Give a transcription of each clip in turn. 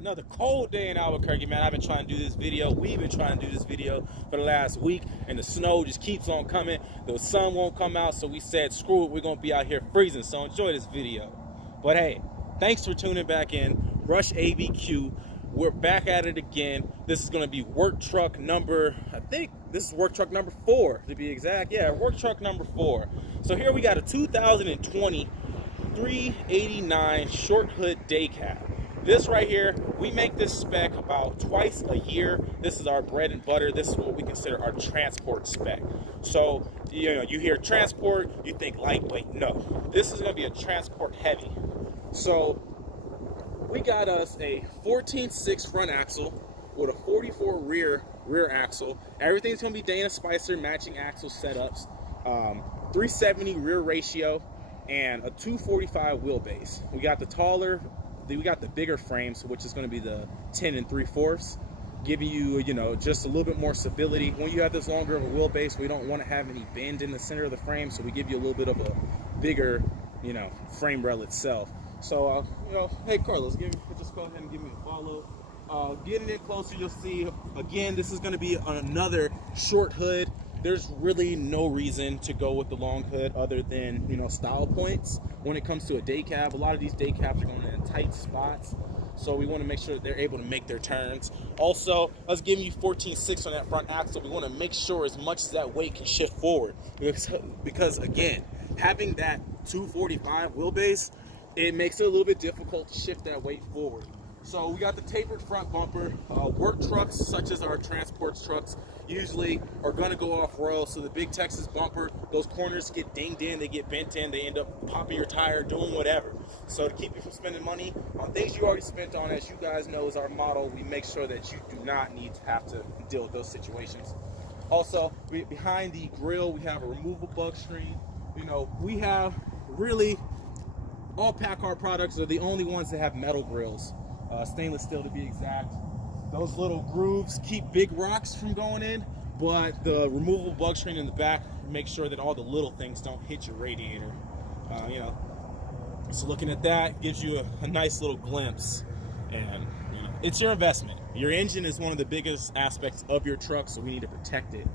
Another cold day in Albuquerque, man. I've been trying to do this video. We've been trying to do this video for the last week, and the snow just keeps on coming. The sun won't come out, so we said, screw it, we're going to be out here freezing. So enjoy this video. But hey, thanks for tuning back in. Rush ABQ. We're back at it again. This is going to be Worktruck number, I think this is Worktruck number 4 to be exact. Yeah, Worktruck number 4. So here we got a 2020 389 short hood Daycab. This right here, we make this spec about twice a year. This is our bread and butter. This is what we consider our transport spec. So, you know, you hear transport, you think lightweight. No, this is gonna be a transport heavy. So, we got us a 14.6 front axle with a 44 rear axle. Everything's gonna be Dana Spicer matching axle setups. 370 rear ratio and a 245 wheelbase. We got the bigger frames, which is going to be the 10 3/4, giving you, you know, just a little bit more stability. When you have this longer of a wheelbase, we don't want to have any bend in the center of the frame, so we give you a little bit of a bigger, you know, frame rail itself. So, you know, hey Carlos, just go ahead and give me a follow. Getting in closer, you'll see, again, this is going to be another short hood. There's really no reason to go with the long hood other than, you know, style points. When it comes to a day cab, a lot of these day cabs are going in tight spots, so we want to make sure that they're able to make their turns. Also, us giving you 14.6 on that front axle, we want to make sure as much as that weight can shift forward, because again, having that 245 wheelbase, it makes it a little bit difficult to shift that weight forward. So we got the tapered front bumper. Work trucks, such as our transport trucks, usually are going to go off road. So the big Texas bumper, those corners get dinged in, they get bent in, they end up popping your tire, doing whatever. So to keep you from spending money on things you already spent on, as you guys know is our model, we make sure that you do not need to have to deal with those situations. Also, behind the grill, we have a removable bug screen. You know, we have really, all PACCAR products are the only ones that have metal grills. Stainless steel to be exact. Those little grooves keep big rocks from going in, but the removable bug screen in the back makes sure that all the little things don't hit your radiator. You know, so looking at that gives you a nice little glimpse, and you know, it's your investment. Your engine is one of the biggest aspects of your truck, so we need to protect it.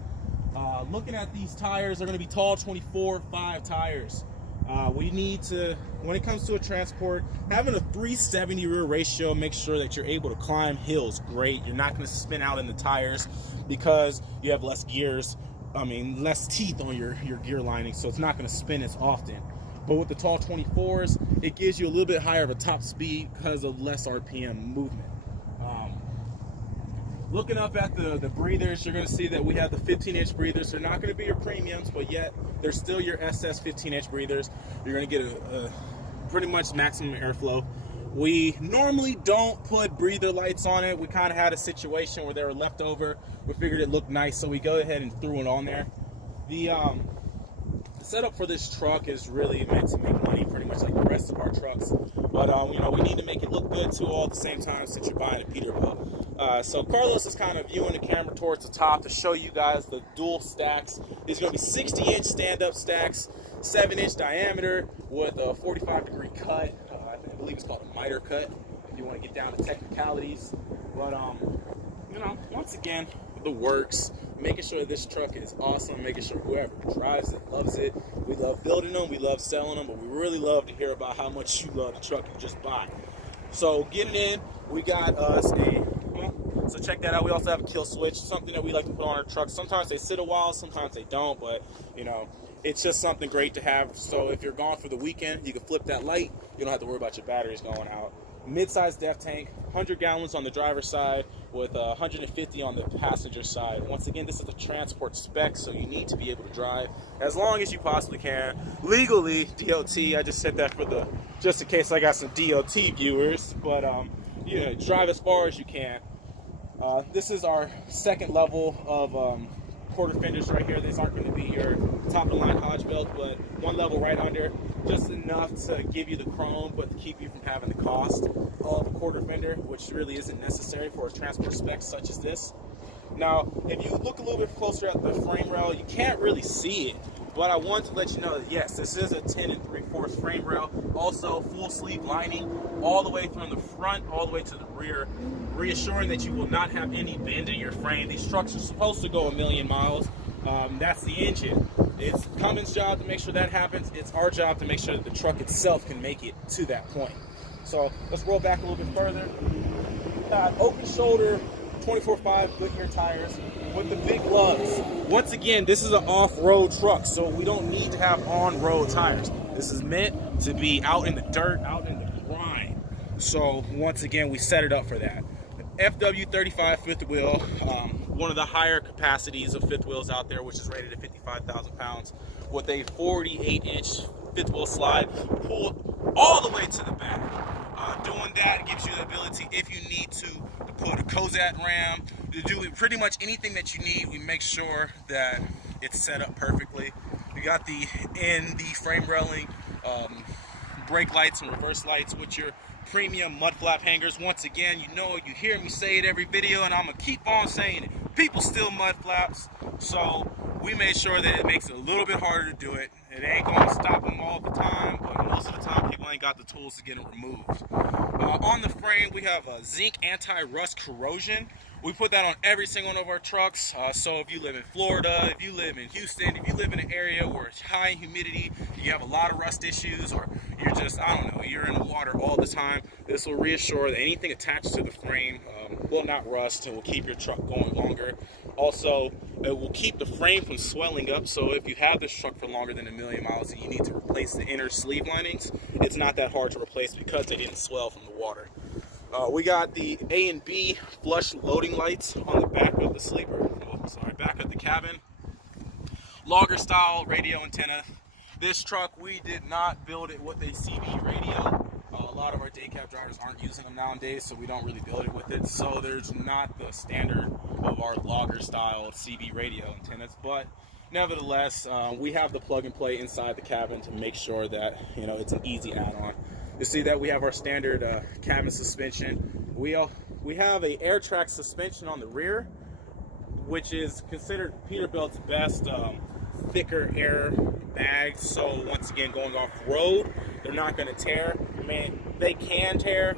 Looking at these tires, they're going to be tall 24/5 tires. We need to, when it comes to a transport, having a 370 rear ratio makes sure that you're able to climb hills great. You're not going to spin out in the tires because you have less gears, less teeth on your gear lining, so it's not going to spin as often. But with the tall 24s, it gives you a little bit higher of a top speed because of less RPM movement. Looking up at the breathers, you're going to see that we have the 15-inch breathers. They're not going to be your premiums, but yet they're still your SS 15-inch breathers. You're going to get a pretty much maximum airflow. We normally don't put breather lights on it. We kind of had a situation where they were left over. We figured it looked nice, so we go ahead and threw it on there. The setup for this truck is really meant to make money, pretty much like the rest of our trucks. But you know, we need to make it look good too, all at the same time, since you're buying a Peterbilt. So Carlos is kind of viewing the camera towards the top to show you guys the dual stacks. These are going to be 60-inch stand-up stacks, 7-inch diameter with a 45-degree cut. I believe it's called a miter cut, if you want to get down to technicalities. But you know, once again, the works, making sure this truck is awesome, making sure whoever drives it loves it. We love building them, we love selling them, but we really love to hear about how much you love the truck you just bought. So getting in, we got us so check that out. We also have a kill switch, something that we like to put on our trucks. Sometimes they sit a while, sometimes they don't, but you know, it's just something great to have. So if you're gone for the weekend, you can flip that light. You don't have to worry about your batteries going out. Mid-size def tank, 100 gallons on the driver's side with 150 on the passenger side. Once again, this is a transport spec, so you need to be able to drive as long as you possibly can. Legally, DOT, I just said that for just in case I got some DOT viewers, but you know, drive as far as you can. This is our second level of quarter fenders right here. These aren't going to be your top of the line Hodge belt, but one level right under, just enough to give you the chrome, but to keep you from having the cost of a quarter fender, which really isn't necessary for a transport spec such as this. Now, if you look a little bit closer at the frame rail, you can't really see it, But I want to let you know that yes, this is a 10 3/4 frame rail. Also full sleeve lining all the way from the front all the way to the rear, reassuring that you will not have any bend in your frame. These trucks are supposed to go 1,000,000 miles. That's the engine. It's Cummins' job to make sure that happens. It's our job to make sure that the truck itself can make it to that point. So let's roll back a little bit further. Open shoulder 24/5 Goodyear tires with the big lugs. Once again, this is an off-road truck, so we don't need to have on-road tires. This is meant to be out in the dirt, out in the grind. So once again, we set it up for that. FW35 fifth wheel, one of the higher capacities of fifth wheels out there, which is rated at 55,000 pounds, with a 48-inch fifth wheel slide pulled all the way to the back. Doing that gives you the ability, if you need to put a Cozad ram, to do pretty much anything that you need. We make sure that it's set up perfectly. We got the frame railing, brake lights and reverse lights with your premium mud flap hangers. Once again, you know, you hear me say it every video, and I'm gonna keep on saying it. People steal mud flaps, so we made sure that it makes it a little bit harder to do it. It ain't gonna stop them all the time, but most of the time people ain't got the tools to get them removed. On the frame, we have a zinc anti-rust corrosion. We put that on every single one of our trucks. So if you live in Florida, if you live in Houston, if you live in an area where it's high in humidity, you have a lot of rust issues, or you're just, I don't know, you're in the water all the time, this will reassure that anything attached to the frame will not rust and will keep your truck going longer. Also, it will keep the frame from swelling up, so if you have this truck for longer than 1,000,000 miles and you need to replace the inner sleeve linings, it's not that hard to replace because they didn't swell from the water. We got the A and B flush loading lights on the back of the sleeper, back of the cabin. Logger style radio antenna. This truck, we did not build it with a CB radio. A lot of our Daycab drivers aren't using them nowadays, so we don't really build it with it. So there's not the standard of our logger style CB radio antennas, but nevertheless, we have the plug and play inside the cabin to make sure that, you know, it's an easy add-on. You see that we have our standard cabin suspension. We have a air track suspension on the rear, which is considered Peterbilt's best thicker air bags. So once again, going off road, they're not going to tear. I mean, they can tear,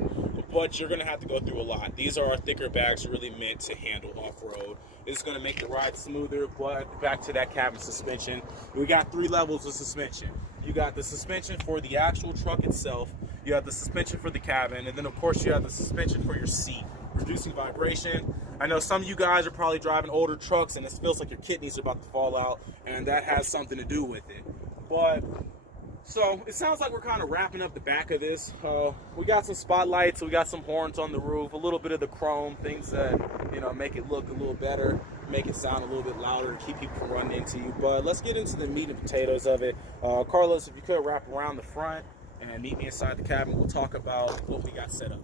but you're going to have to go through a lot. These are our thicker bags, really meant to handle off-road. It's going to make the ride smoother. But back to that cabin suspension, we got 3 levels of suspension. You got the suspension for the actual truck itself, you have the suspension for the cabin, and then of course you have the suspension for your seat, reducing vibration. I know some of you guys are probably driving older trucks and it feels like your kidneys are about to fall out, and that has something to do with it. But so it sounds like we're kind of wrapping up the back of this. We got some spotlights, we got some horns on the roof, a little bit of the chrome, things that, you know, make it look a little better, make it sound a little bit louder, to keep people from running into you. But let's get into the meat and potatoes of it. Carlos, if you could wrap around the front and meet me inside the cabin, we'll talk about what we got set up.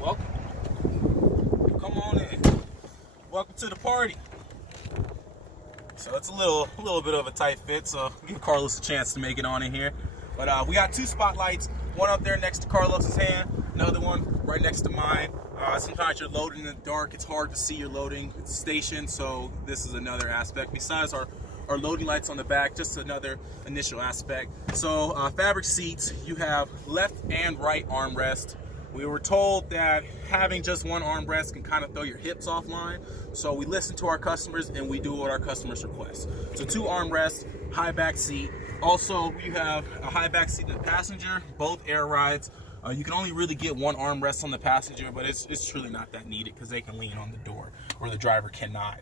Welcome. Come on in. Welcome to the party. So it's a little bit of a tight fit, so give Carlos a chance to make it on in here. But we got 2 spotlights, one up there next to Carlos's hand, another one right next to mine. Sometimes you're loading in the dark, it's hard to see your loading station, so this is another aspect. Besides our loading lights on the back, just another initial aspect. So fabric seats, you have left and right armrest. We were told that having just one armrest can kind of throw your hips offline, so we listen to our customers and we do what our customers request. So 2 armrests, high back seat. Also, you have a high back seat in the passenger, both air rides. You can only really get one armrest on the passenger, but it's truly not that needed because they can lean on the door where the driver cannot.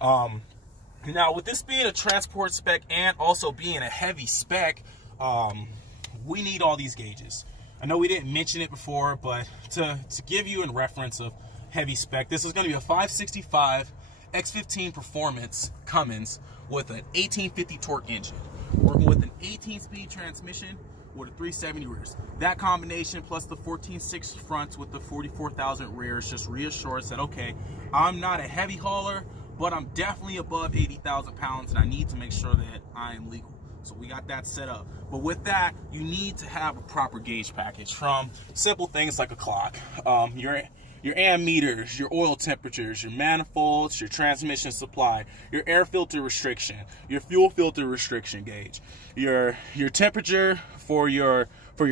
Now, with this being a transport spec and also being a heavy spec, we need all these gauges. I know we didn't mention it before, but to give you a reference of heavy spec, this is going to be a 565 X15 Performance Cummins with an 1850 torque engine, working with an 18-speed transmission with a 370 rears. That combination plus the 14.6 fronts with the 44,000 rears just reassures that, okay, I'm not a heavy hauler, but I'm definitely above 80,000 pounds, and I need to make sure that I am legal. So we got that set up. But with that, you need to have a proper gauge package, from simple things like a clock, your ammeters, your oil temperatures, your manifolds, your transmission supply, your air filter restriction, your fuel filter restriction gauge, your temperature for your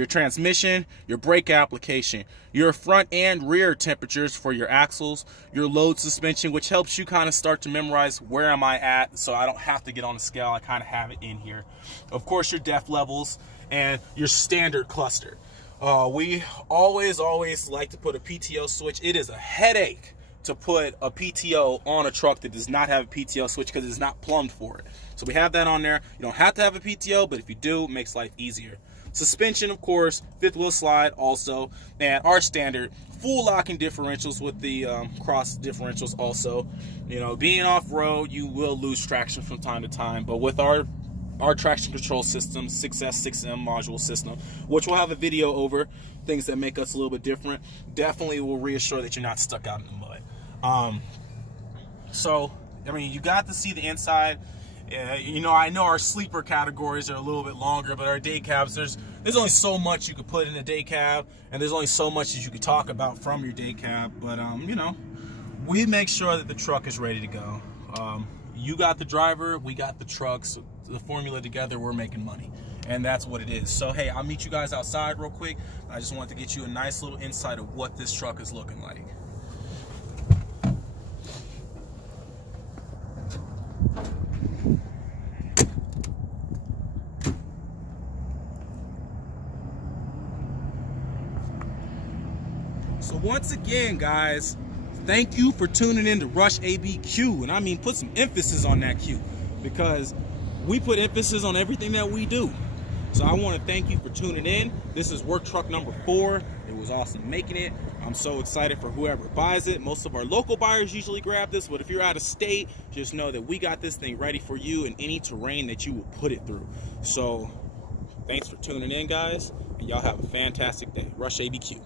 transmission, your brake application, your front and rear temperatures for your axles, your load suspension, which helps you kind of start to memorize where am I at, so I don't have to get on the scale. I kind of have it in here. Of course, your def levels and your standard cluster. We always like to put a PTO switch. It is a headache to put a PTO on a truck that does not have a PTO switch because it's not plumbed for it. So we have that on there. You don't have to have a PTO, but if you do, it makes life easier. Suspension, of course, fifth wheel slide also, and our standard full locking differentials with the cross differentials also. You know, being off-road, you will lose traction from time to time, but with our traction control system, 6S, 6M module system, which we'll have a video over, things that make us a little bit different, definitely will reassure that you're not stuck out in the mud. So, I mean, you got to see the inside. You know, I know our sleeper categories are a little bit longer, but our day cabs, there's only so much you could put in a day cab, and there's only so much that you could talk about from your day cab. But, you know, we make sure that the truck is ready to go. You got the driver, we got the truck, so the formula together, we're making money. And that's what it is. So, hey, I'll meet you guys outside real quick. I just wanted to get you a nice little insight of what this truck is looking like. So once again, guys, thank you for tuning in to Rush ABQ. And I mean, put some emphasis on that Q, because we put emphasis on everything that we do. So I want to thank you for tuning in. This is Worktruck number 4. It was awesome making it. I'm so excited for whoever buys it. Most of our local buyers usually grab this, but if you're out of state, just know that we got this thing ready for you in any terrain that you will put it through. So thanks for tuning in, guys, and y'all have a fantastic day. Rush ABQ.